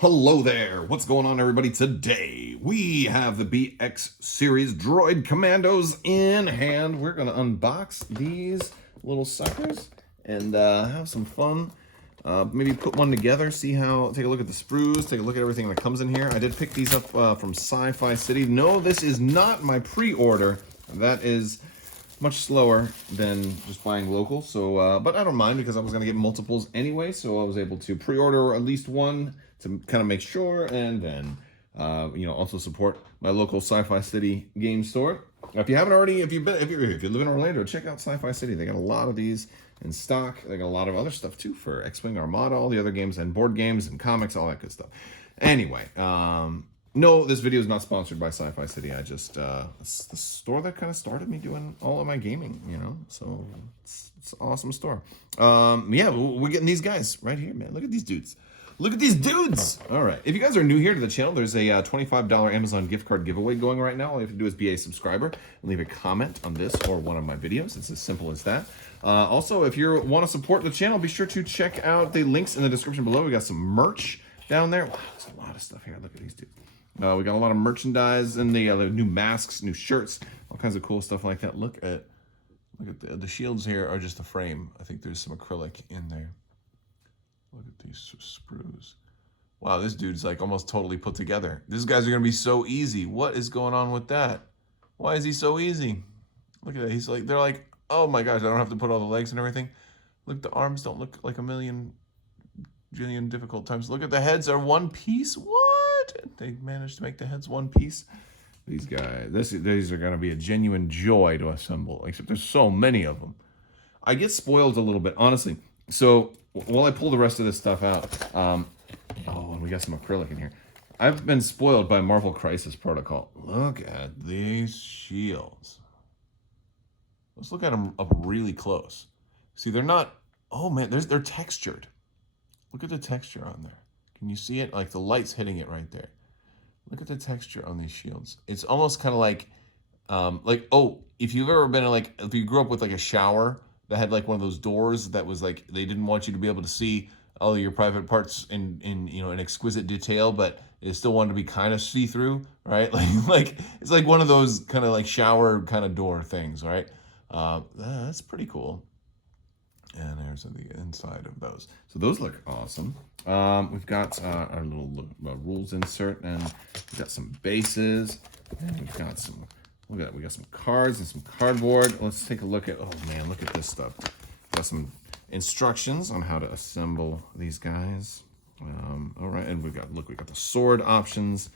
Hello there, what's going on everybody? Today we have the BX series Droid Commandos in hand. We're gonna unbox these little suckers and have some fun. Maybe put one together, take a look at the sprues, take a look at everything that comes in here. I did pick these up from Sci-Fi City. No, this is not my pre-order. That is much slower than just buying local, so but I don't mind because I was going to get multiples anyway, so I was able to pre-order at least one to kind of make sure, and then also support my local Sci-Fi City game store. If you haven't already, if you live in Orlando, check out Sci-Fi City. They got a lot of these in stock. They got a lot of other stuff too for X-Wing, Armada, all the other games, and board games and comics, all that good stuff. Anyway, no, this video is not sponsored by Sci-Fi City. I just, it's the store that kind of started me doing all of my gaming, so it's an awesome store. Yeah, we're getting these guys right here, man. Look at these dudes. Look at these dudes. All right. If you guys are new here to the channel, there's a $25 Amazon gift card giveaway going right now. All you have to do is be a subscriber and leave a comment on this or one of my videos. It's as simple as that. Also, if you want to support the channel, be sure to check out the links in the description below. We got some merch down there. Wow, there's a lot of stuff here. Look at these dudes. We got a lot of merchandise and the new masks, new shirts, all kinds of cool stuff like that. Look at the shields here are just a frame. I think there's some acrylic in there. Look at these sprues. Wow, this dude's like almost totally put together. These guys are gonna be so easy. What is going on with that? Why is he so easy? Look at that. He's like, they're like, oh my gosh, I don't have to put all the legs and everything. Look, the arms don't look like a million difficult times. Look at the heads are one piece. What? They managed to make the heads one piece. These guys, these are going to be a genuine joy to assemble, except there's so many of them. I get spoiled a little bit, honestly. So while I pull the rest of this stuff out, oh, and we got some acrylic in here. I've been spoiled by Marvel Crisis Protocol. Look at these shields. Let's look at them up really close. See, they're not, oh man, they're textured. Look at the texture on there. Can you see it? Like the light's hitting it right there. Look at the texture on these shields. It's almost kind of like if you've ever been in if you grew up with like a shower that had like one of those doors that was like, they didn't want you to be able to see all of your private parts in exquisite detail, but it still wanted to be kind of see-through, right? Like it's like one of those kind of like shower kind of door things, right? That's pretty cool. And there's the inside of those. So those look awesome. We've got our little rules insert, and we've got some bases, and we've got some, look at that, we got some cards and some cardboard. Let's take a look at, oh man, look at this stuff. Got some instructions on how to assemble these guys. All right, and we got the sword options.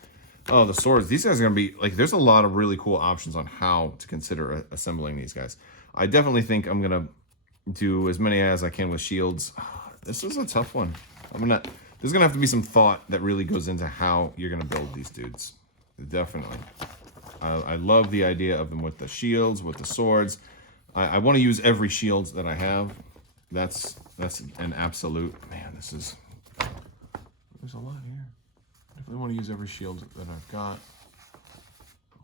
Oh, the swords, these guys are gonna be, like, there's a lot of really cool options on how to consider assembling these guys. I definitely think I'm gonna do as many as I can with shields. This is a tough one. There's gonna have to be some thought that really goes into how you're gonna build these dudes. Definitely. I love the idea of them with the shields, with the swords. I want to use every shield that I have. That's an absolute, man, there's a lot here. I definitely want to use every shield that I've got.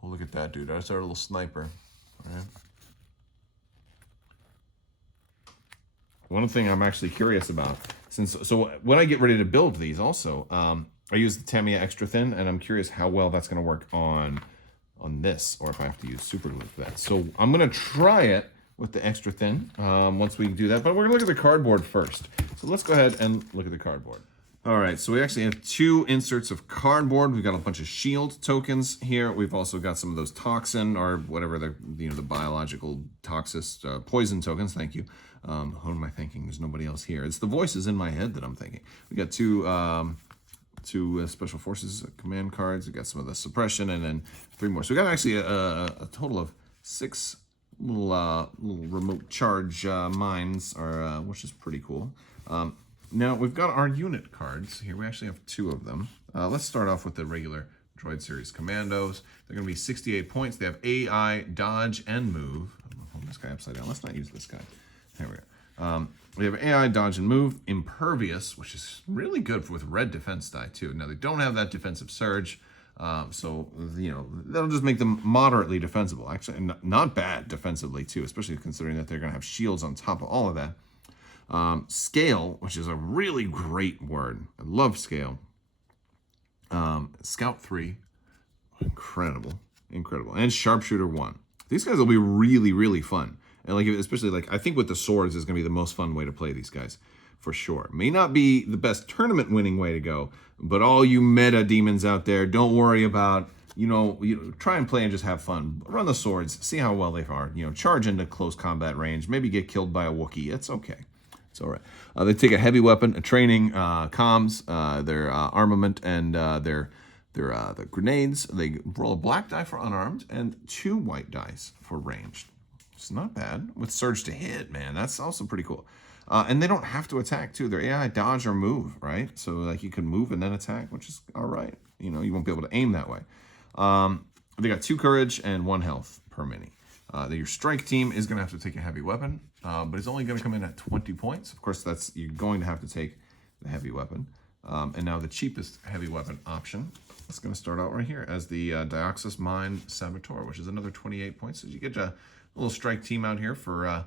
Oh, look at that dude. That's our little sniper. All right. One thing I'm actually curious about, so when I get ready to build these also, I use the Tamiya Extra Thin, and I'm curious how well that's going to work on this, or if I have to use super glue for that. So I'm going to try it with the Extra Thin once we do that, but we're going to look at the cardboard first. So let's go ahead and look at the cardboard. All right, so we actually have two inserts of cardboard. We've got a bunch of shield tokens here. We've also got some of those toxin, or whatever the biological toxic poison tokens. Thank you. Who am I thinking? There's nobody else here. It's the voices in my head that I'm thinking. We got two special forces command cards. We got some of the suppression, and then 3 more. So we got actually a total of 6 little remote charge mines, which is pretty cool. Now, we've got our unit cards here. We actually have 2 of them. Let's start off with the regular Droid Series Commandos. They're going to be 68 points. They have AI, Dodge, and Move. I'm going to hold this guy upside down. Let's not use this guy. There we go. We have AI, Dodge, and Move. Impervious, which is really good with red defense die, too. Now, they don't have that defensive surge, so, that'll just make them moderately defensible. Actually, not bad defensively, too, especially considering that they're going to have shields on top of all of that. Scale, which is a really great word. I love scale. Scout 3, incredible, incredible, and Sharpshooter 1. These guys will be really, really fun, and like especially like I think with the swords is going to be the most fun way to play these guys for sure. May not be the best tournament winning way to go, but all you meta demons out there, don't worry about. Try and play and just have fun. Run the swords, see how well they are. Charge into close combat range. Maybe get killed by a Wookiee. It's okay. It's all right. They take a heavy weapon, a training, comms, their armament, and their grenades. They roll a black die for unarmed and 2 white dice for ranged. It's not bad. With surge to hit, man, that's also pretty cool. And they don't have to attack too. Their AI dodge or move, right? So like you can move and then attack, which is all right. You won't be able to aim that way. They got 2 courage and 1 health per mini. Your strike team is going to have to take a heavy weapon, but it's only going to come in at 20 points. Of course, you're going to have to take the heavy weapon. And now the cheapest heavy weapon option is going to start out right here as the Dioxis Mine Saboteur, which is another 28 points. So you get a little strike team out here for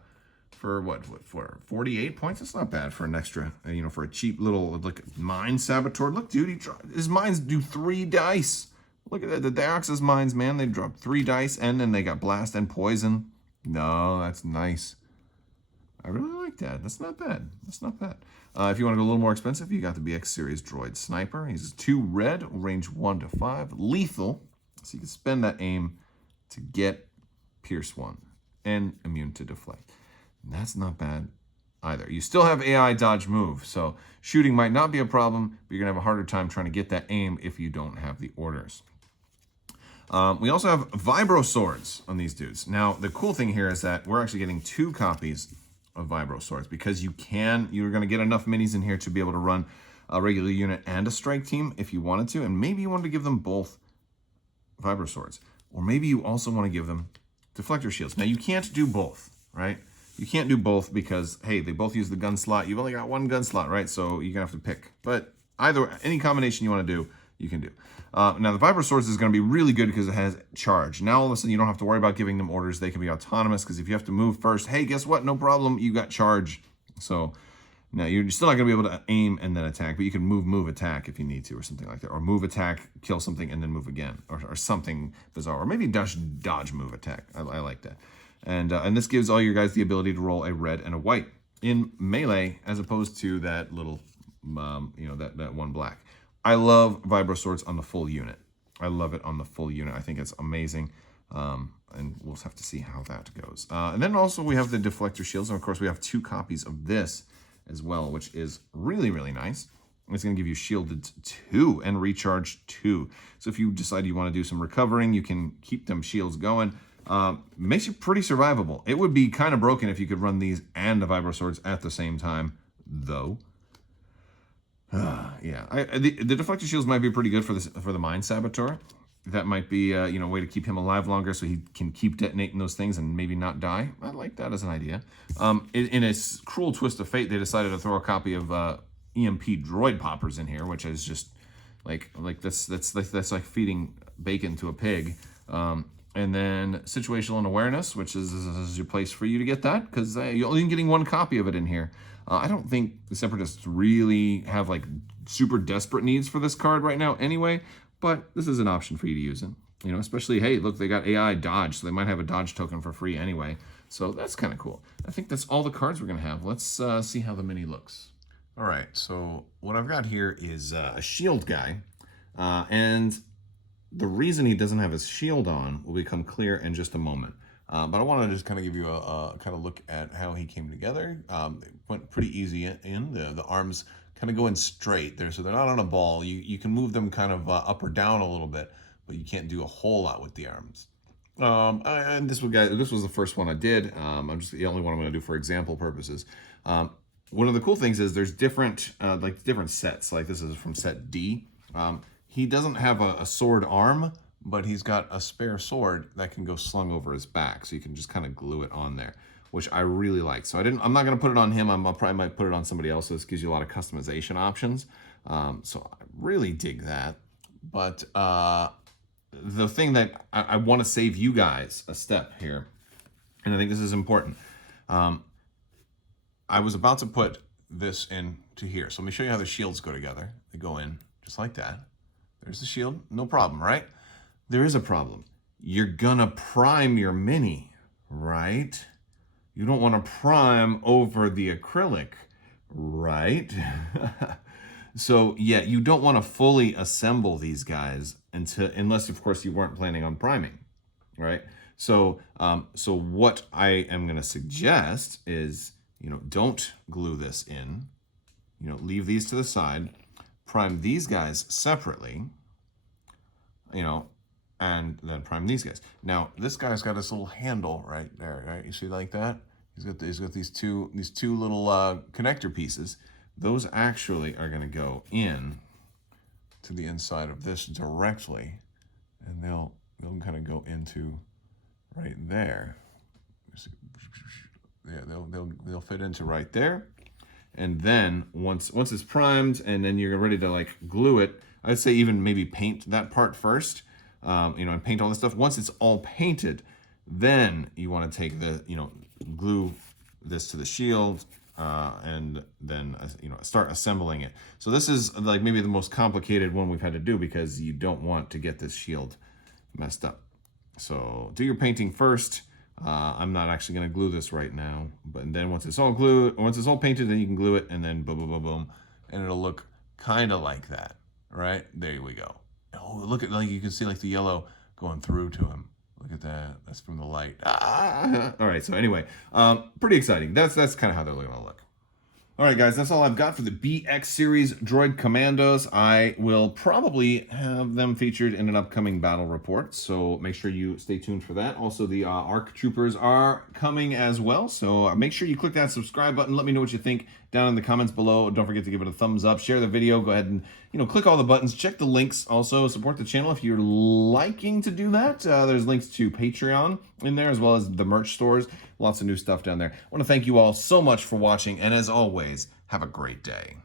48 points. That's not bad for an extra, for a cheap little like mine saboteur. Look, dude, his mines do 3 dice. Look at that, the Dioxis mines, man. They drop 3 dice, and then they got blast and poison. No, that's nice. I really like that. That's not bad. That's not bad. If you want to go a little more expensive, you got the BX Series Droid Sniper. He's 2 red, range 1 to 5, lethal. So you can spend that aim to get Pierce 1 and immune to deflect. And that's not bad either. You still have AI dodge move, so shooting might not be a problem, but you're going to have a harder time trying to get that aim if you don't have the orders. We also have Vibro Swords on these dudes. Now, the cool thing here is that we're actually getting 2 copies of Vibro Swords because you're going to get enough minis in here to be able to run a regular unit and a strike team if you wanted to, and maybe you wanted to give them both Vibro Swords, or maybe you also want to give them Deflector Shields. Now, you can't do both, right? You can't do both because, hey, they both use the gun slot. You've only got 1 gun slot, right? So you're going to have to pick. But any combination you want to do, you can do. Now, the Vibro Swords is going to be really good because it has charge. Now, all of a sudden, you don't have to worry about giving them orders. They can be autonomous because if you have to move first, hey, guess what? No problem. You got charge. So now you're still not going to be able to aim and then attack, but you can move, attack if you need to or something like that. Or move, attack, kill something, and then move again. Or something bizarre. Or maybe dodge, move, attack. I like that. And this gives all your guys the ability to roll a red and a white in melee as opposed to that little, that 1 black. I love Vibro Swords on the full unit. I love it on the full unit. I think it's amazing. And we'll have to see how that goes. And then also we have the Deflector Shields. And of course, we have 2 copies of this as well, which is really, really nice. It's going to give you shielded 2 and recharge 2. So if you decide you want to do some recovering, you can keep them shields going. Makes you pretty survivable. It would be kind of broken if you could run these and the Vibro Swords at the same time, though. Yeah, the Deflector Shields might be pretty good for the Mine Saboteur. That might be a way to keep him alive longer so he can keep detonating those things and maybe not die. I like that as an idea. In a cruel twist of fate, they decided to throw a copy of EMP droid poppers in here, which is just like that's like feeding bacon to a pig. And then situational awareness, which is your place for you to get that, because you're only getting 1 copy of it in here. I don't think the Separatists really have like super desperate needs for this card right now anyway, but this is an option for you to use it. Especially, hey, look, they got AI dodge, so they might have a dodge token for free anyway. So that's kind of cool. I think that's all the cards we're going to have. Let's see how the mini looks. All right, so what I've got here is a shield guy, and the reason he doesn't have his shield on will become clear in just a moment. But I want to just kind of give you a kind of look at how he came together. It went pretty easy in. The arms kind of go in straight there, so they're not on a ball. You can move them kind of up or down a little bit, but you can't do a whole lot with the arms. And this was the first one I did. I'm just the only one I'm going to do for example purposes. One of the cool things is there's different sets. Like this is from set D. He doesn't have a sword arm, but he's got a spare sword that can go slung over his back, so you can just kind of glue it on there, which I really like. So I'm not going to put it on him. I probably might put it on somebody else. This gives you a lot of customization options. So I really dig that. But the thing that I want to save you guys a step here, and I think this is important. I was about to put this into here. So let me show you how the shields go together. They go in just like that. There's the shield, no problem, right? There is a problem. You're gonna prime your mini, right? You don't want to prime over the acrylic, right? So yeah, you don't want to fully assemble these guys unless of course you weren't planning on priming, right? So so what I am going to suggest is, don't glue this in, leave these to the side, prime these guys separately, and then prime these guys. Now this guy's got this little handle right there, right? You see like that? He's got these two little connector pieces. Those actually are going to go in to the inside of this directly, and they'll kind of go into right there. Yeah, they'll fit into right there. And then once it's primed, and then you're ready to like glue it, I'd say even maybe paint that part first, and paint all this stuff. Once it's all painted, then you want to take the glue this to the shield, and then start assembling it. So this is like maybe the most complicated one we've had to do because you don't want to get this shield messed up. So do your painting first. I'm not actually going to glue this right now, but then once it's all painted, then you can glue it, and then boom, boom, boom, boom, and it'll look kind of like that, right? There we go. Oh, look at, like, you can see like the yellow going through to him. Look at that. That's from the light. Ah! All right. So anyway, pretty exciting. That's kind of how they're going to look. All right, guys, that's all I've got for the BX series Droid Commandos. I will probably have them featured in an upcoming battle report, so make sure you stay tuned for that. Also, the ARC Troopers are coming as well, so make sure you click that subscribe button. Let me know what you think down in the comments below. Don't forget to give it a thumbs up, share the video, go ahead and click all the buttons, check the links. Also, support the channel if you're liking to do that. There's links to Patreon in there, as well as the merch stores. Lots of new stuff down there. I want to thank you all so much for watching, and as always, have a great day.